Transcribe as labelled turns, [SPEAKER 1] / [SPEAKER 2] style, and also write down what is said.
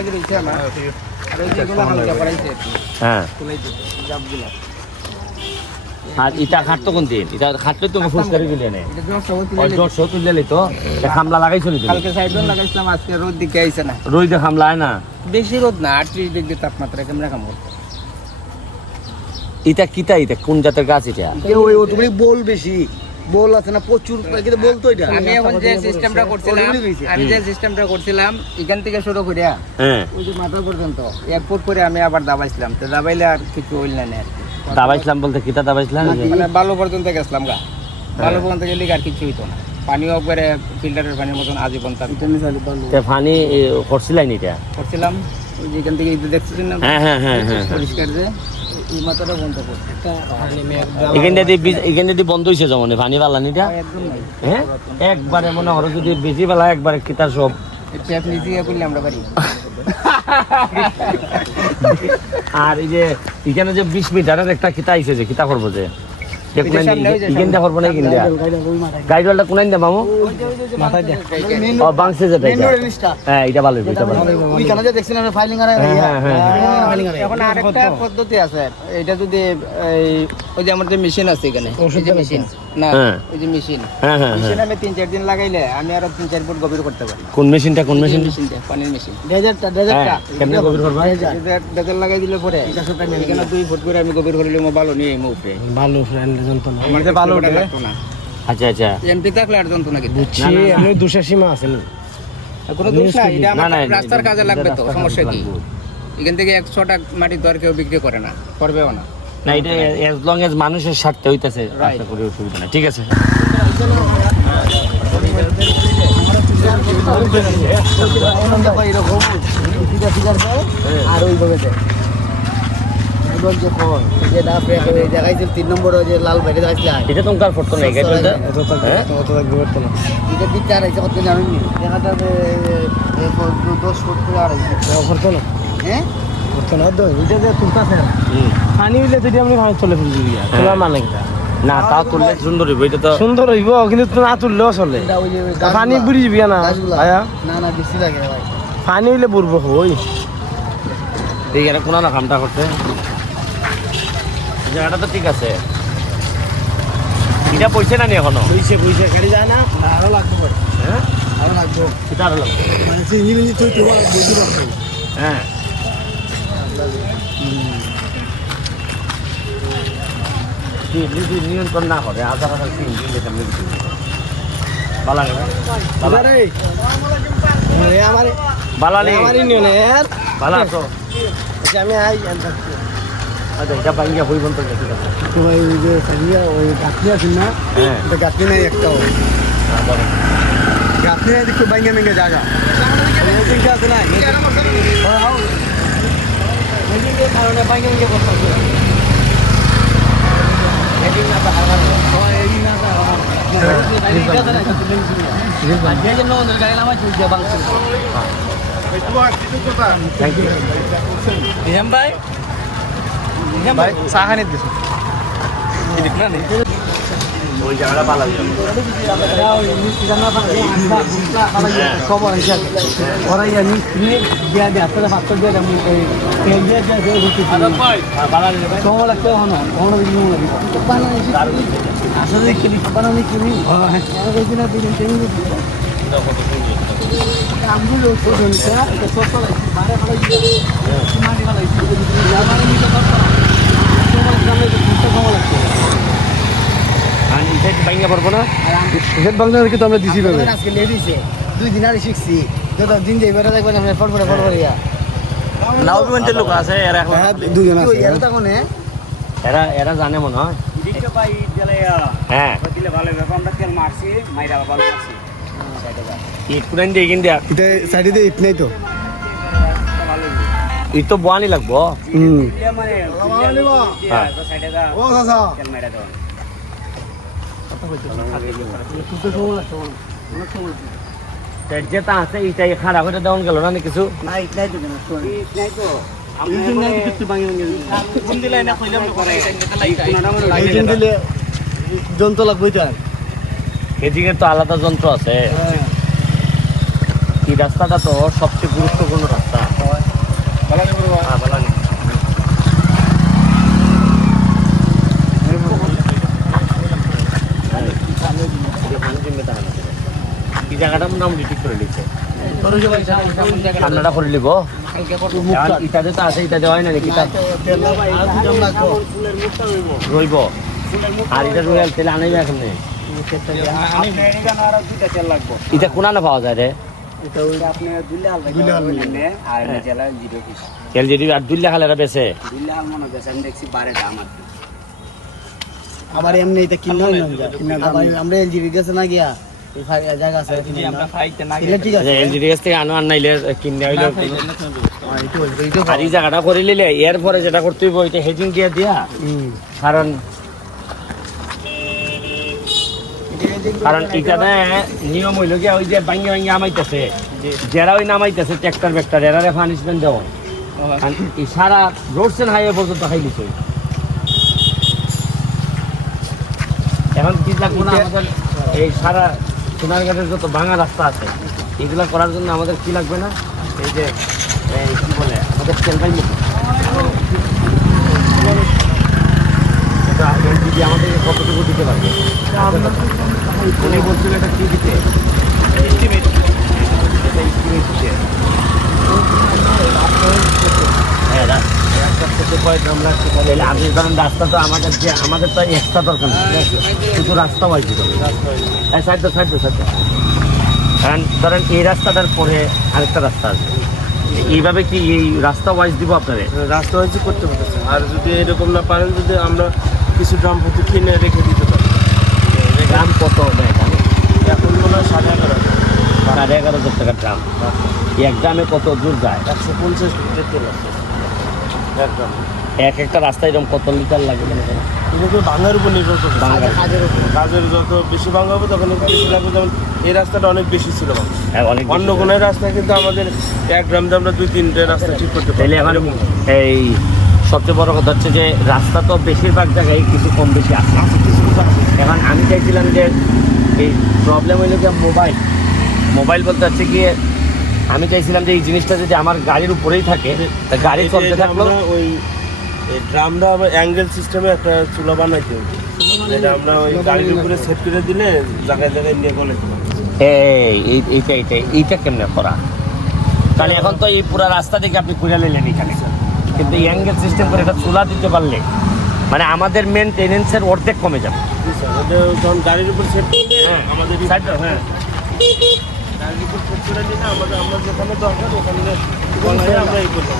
[SPEAKER 1] বাকি রয়েছে আমার। আর ওই যেগুলো হালকা করাইছে
[SPEAKER 2] হ্যাঁ।
[SPEAKER 1] তুলাইছে জাবগুলো
[SPEAKER 2] আর ইটা খাটতো কোন দিন? ইটা খাটলে তুমি দিলে নে।
[SPEAKER 1] তুলে
[SPEAKER 2] লাগাইছো নি
[SPEAKER 1] কালকে সাইডন লাগাইছিলাম আজকে রোদ দিকে আইছে না।
[SPEAKER 2] না?
[SPEAKER 1] বেশি রোদ না আটত্রিশ ডিগ্রি তাপমাত্রা কেমন
[SPEAKER 2] ইটা ইটা কোন জাতের গাছ এটা
[SPEAKER 3] ওই ওটুকুনি বল বেশি। বল আছে না প্রচুর কিন্তু বলতো এটা।
[SPEAKER 1] আমি এখন যে সিস্টেমটা করছিলাম আমি যে সিস্টেমটা করছিলাম এখান থেকে শুরু করিয়া
[SPEAKER 2] হ্যাঁ।
[SPEAKER 1] ওই যে মাথা পর্যন্ত এক ফুট করে আমি আবার দাবাইছিলাম। তো দাবাইলে আর কিছু হইল না আর
[SPEAKER 2] দাবাইছিলাম বলতে কিতা দাবাইছিলাম?
[SPEAKER 1] মানে বালু পর্যন্ত গেছিলাম গা। বালু পর্যন্ত গেলে আর কিছু হইতো না। পানিও একবারে ফিল্টারের পানির মতন আজীবন তার
[SPEAKER 2] তে ফানি করছিলাই নি এটা?
[SPEAKER 1] করছিলাম ওই যে এখান থেকে দেখতেছেন না?
[SPEAKER 2] হ্যাঁ হ্যাঁ হ্যাঁ হ্যাঁ।
[SPEAKER 1] পরিষ্কার যে। এই মাথাটা বন্ধ
[SPEAKER 2] দিয়ে দিয়ে হয়েছে যেমন পালানিটা হ্যাঁ একবারে মনে করো যদি বেশি বেলা একবারে কিতা সব।
[SPEAKER 1] ট্যাপ নিচে করলে আমরা পারি।
[SPEAKER 2] আর এই যে এখানে যে বিশ মিটারের একটা কিতা আইছে যে কিতা করব যে? যে কোনাইন
[SPEAKER 1] সামনে, ওই যে
[SPEAKER 2] ইখানটা করব না কিনটা গাইডওয়ালটা কোনাইন দে মামু? ও বাংসে যেটা হ্যাঁ এটা ভালো এটা ভালো
[SPEAKER 3] ওই কানে যে দেখছিলাম ফাইলিং আর
[SPEAKER 2] হ্যাঁ হ্যাঁ হ্যাঁ।
[SPEAKER 1] এখন আরেকটা পদ্ধতি। আছে। এটা যদি এই ওই যে আমার যে মেশিন আছে এখানে এই মেশিন না
[SPEAKER 2] হ্যাঁ।
[SPEAKER 1] ওই যে মেশিন।
[SPEAKER 2] হ্যাঁ হ্যাঁ
[SPEAKER 1] মেশিন
[SPEAKER 2] হ্যাঁ।
[SPEAKER 1] আমি তিন চার দিন লাগাইলে আমি আরও তিন চার ফুট গভীর করতে পারি।
[SPEAKER 2] কোন মেশিনটা কোন মেশিন?
[SPEAKER 1] মেশিনটা পানির মেশিন।
[SPEAKER 3] ডেজার্টটা
[SPEAKER 2] হ্যাঁ কেমনে গভীর করবা?
[SPEAKER 1] ডেজাল লাগাই দিলে পরে এখানে দুই ফুট করে আমি গভীর করলে আমার ভালো নিয়ে মুখ উঠে
[SPEAKER 3] ভালো ফ্রেন্ড যন্ত্রণা
[SPEAKER 1] আমার যে ভালো লাগতো না।
[SPEAKER 2] আচ্ছা আচ্ছা।
[SPEAKER 1] এমপি থাকলে আর যন্ত্রণা
[SPEAKER 2] না, না, না।
[SPEAKER 3] আমি দুশো সীমা আছে না।
[SPEAKER 1] কোনো দোষ নাই এটা আমার রাস্তার কাজে লাগবে তো সমস্যা কি? এখান থেকে একশো টাকা মাটি দর কেউ বিক্রি করে না করবেও না।
[SPEAKER 2] না এটা এজ লং এজ মানুষের স্বার্থে হইতাছে. আশা করি অসুবিধা না ঠিক আছে।
[SPEAKER 3] আর ওইভাবে দেয়। তিন নম্বর যে লাল বাইরে
[SPEAKER 2] এটা তো কার ফটো নাই হ্যাঁ?
[SPEAKER 3] এটা দিতে আর কত জানেন ফুট করে আর করতো না? হ্যাঁ? করতো না তো এটা যে তুলতাছে
[SPEAKER 2] হুম।
[SPEAKER 3] পানি হইলে যদি আমি ভাবে চলে মানে কিটা
[SPEAKER 2] না তাও তুললে সুন্দর হইব এটা তো
[SPEAKER 3] সুন্দর হইব কিন্তু না তুললেও চলে। পানি বুড়ি যাবি না ভাইয়া। না না বেশি লাগে ভাই। পানি হইলে বুড়বো হই
[SPEAKER 2] এই এটা কোনা না কামটা করতে জায়গাটা তো ঠিক আছে। এটা পয়সা না নি এখনও?
[SPEAKER 3] বুঝছে বুঝছে গাড়ি যায় না আরও লাগবে
[SPEAKER 2] হ্যাঁ?
[SPEAKER 3] আরও লাগবে।
[SPEAKER 2] সেটা আরও লাগবে।
[SPEAKER 3] মানে চিনি তুই তুই
[SPEAKER 2] হ্যাঁ। যদি নিয়ন্ত্রণ না করে হাজার হাজার তিন দিন আছো?
[SPEAKER 3] আচ্ছা আমি আই
[SPEAKER 2] আচ্ছা, এটা হইব তো ঠিক
[SPEAKER 3] ওই যে ওই গাছনি আছে না?
[SPEAKER 2] হ্যাঁ,
[SPEAKER 3] এটা গাছনি নাই একটাও
[SPEAKER 2] হ্যাঁ।
[SPEAKER 3] গাছনি নাই দেখো বাইঙ্গা মেঙ্গা জায়গা। আছে না?
[SPEAKER 1] কারণে বাইকে করতে এদিন না তো হারবার
[SPEAKER 2] Thank you.
[SPEAKER 1] ভাই
[SPEAKER 3] ভাই সাহানি দিছো
[SPEAKER 2] ওই জায়গাটা বালা দিলাম।
[SPEAKER 3] খবর হিসাবে দিয়া দিয়ে আসলে পাঁচশো দিয়ে দেবো তেল দিয়ে দিয়ে দিয়ে ঢুকি
[SPEAKER 2] আর বালা দিলে ভাই?
[SPEAKER 3] সময় লাগতে হনো কখনো দিন আসলে কি বানানি কিনি না দিন তেল
[SPEAKER 2] এটা কত সুন্দর।
[SPEAKER 3] আমগুলো ছোট লাগছে বারে ভালো মাটি ভালো লাগছে আমার নিতে পারতো না সময় গ্রামে ঘুরতে সময় লাগছে
[SPEAKER 2] আর পারব না?
[SPEAKER 3] হেড বাংলাদেশকে তো আমরা দিছি পাবে। আজকে লেট হইছে। দুই দিন আগে শিখছি। যত দিন যাই বেড়া দেখবেন আমরা ফট ফট ফট করিয়া
[SPEAKER 2] নাও পেমেন্টের লোক আছে এরা এখন
[SPEAKER 3] দুজন আছে। এরা তখন
[SPEAKER 2] এরা এরা জানে মনে হয়। হ্যাঁ। ইট কুনাইন দিয়ে কিন দিয়া
[SPEAKER 3] এটা সাইডে দিয়ে ইট নাই তো।
[SPEAKER 2] ইট তো বোয়ানি লাগবো।
[SPEAKER 3] হুম।
[SPEAKER 2] হ্যাঁ
[SPEAKER 3] ও সাসা
[SPEAKER 2] টেট যেটা আছে এইটাই খারাপ করে দেওয়ান গেল না কিছু
[SPEAKER 3] না তো যন্ত্র লাগবে
[SPEAKER 2] এদিকে তো আলাদা যন্ত্র আছে। এই রাস্তাটা তো সবচেয়ে গুরুত্বপূর্ণ রাস্তা করে ঠান্ডাটা করে নিব। ইটাতে তো আছে ইটাতে হয় না নাকি? রইব। আর এটা তেলে এখন। এটা কোনা না পাওয়া যায় রে?
[SPEAKER 1] আর
[SPEAKER 2] এলজিডি বেছে
[SPEAKER 1] মনে আমার
[SPEAKER 3] আবার এমনি এটা কিনা আমরা এলজিবি গেছে না গিয়া? জায়গা আছে ঠিক আছে।
[SPEAKER 2] এলজিডি থেকে আনো আর কিনে হইলে
[SPEAKER 3] হ্যাঁ, এইটো হইবে, এইটো
[SPEAKER 2] আর এই জায়গাটা করে নিলে এর পরে যেটা করতে হইব এটা হেজিং দিয়ে। কারণ কারণ এখানে নিয়ম হইল গিয়া ওই যে ভাঙ্গে ভাঙ্গে আমাইতেছে যারা ওই নামাইতেছে ট্র্যাক্টর ব্যাক্টর এরারে পানিশমেন্ট দেওয়া। এই সারা রোডস এন্ড হাইওয়ে পর্যন্ত খাই দিছে। এখন কি লাগবো না আমাদের এই সারা সোনারঘাটের যত ভাঙা রাস্তা আছে এগুলো করার জন্য আমাদের কি লাগবে না এই যে কি বলে আমাদের তেলবাই মুখ যদি আমাদের কতটুকু দিতে পারবে উনি বলছিল এটা কি দিতে Estimate। এটা দিতে। হ্যাঁ, রা- রাস্তার থেকে কয় দাম রাখতে তাহলে আপনি ধরেন রাস্তা তো আমাদের যে আমাদের তো এক্সট্রা দরকার নেই শুধু রাস্তা হয়েছে হ্যাঁ সাইড সাইড সাইড কারণ ধরেন এই রাস্তাটার পরে আরেকটা রাস্তা আছে। এইভাবে কি এই রাস্তা ওয়াইজ দিব আপনারে?
[SPEAKER 4] রাস্তা হয়েছে করতে পারতেছে আর যদি এরকম না পারেন যদি আমরা কিছু ড্রাম প্রতি কিনে রেখে দিতে পারি।
[SPEAKER 2] গ্রাম কত হবে এখানে
[SPEAKER 4] এখন মনে হয় সাড়ে এগারো হাজার।
[SPEAKER 2] সাড়ে এগারো হাজার টাকার গ্রাম এক গ্রামে কত দূর যায়?
[SPEAKER 4] একশো পঞ্চাশ লিটার তেল আছে। একদম।
[SPEAKER 2] এক একটা রাস্তায় এরকম কত লিটার লাগে মনে করেন?
[SPEAKER 4] এগুলো ভাঙার উপর নির্ভর করছে
[SPEAKER 2] বাংলার।
[SPEAKER 4] কাজের যত বেশি ভাঙা হবে তখন একটু বেশি লাগবে। যেমন এই রাস্তাটা অনেক বেশি ছিল
[SPEAKER 2] হ্যাঁ, অনেক
[SPEAKER 4] অন্য কোনো রাস্তা কিন্তু আমাদের এক গ্রাম দিয়ে আমরা দুই তিনটে রাস্তা ঠিক করতে পারি
[SPEAKER 2] তাইলে এখন এই সবচেয়ে বড় কথা হচ্ছে যে রাস্তা তো বেশিরভাগ জায়গায় কিছু কম বেশি আছে। এখন আমি চাইছিলাম যে এই প্রবলেম হইল যে মোবাইল মোবাইল বলতে হচ্ছে গিয়ে আমি চাইছিলাম যে এই জিনিসটা যদি আমার গাড়ির উপরেই থাকে তা গাড়ি চলতে থাকল।
[SPEAKER 4] ওই ড্রামটা আবার অ্যাঙ্গেল সিস্টেমে একটা চুলা বানাইতে হবে। এটা আমরা ওই গাড়ির উপরে সেট করে দিলে জায়গায় জায়গায় নিয়ে গেলে
[SPEAKER 2] এই এই- এইটা এইটা এইটা কেমনে করা? তাহলে এখন তো এই পুরো রাস্তা থেকে আপনি ঘুরে নিলেন এখানে। কিন্তু এই অ্যাঙ্গেল সিস্টেম করে এটা চুলা দিতে পারলে মানে আমাদের মেনটেনেন্সের অর্ধেক কমে যাবে।
[SPEAKER 4] গাড়ির উপর সেট করলে
[SPEAKER 2] হ্যাঁ,
[SPEAKER 4] আমাদের
[SPEAKER 2] হ্যাঁ।
[SPEAKER 4] রিপোর্ট করতে রাখি না আমাদের আমরা যেখানে দরকার ওখানে আমরা এই করলাম।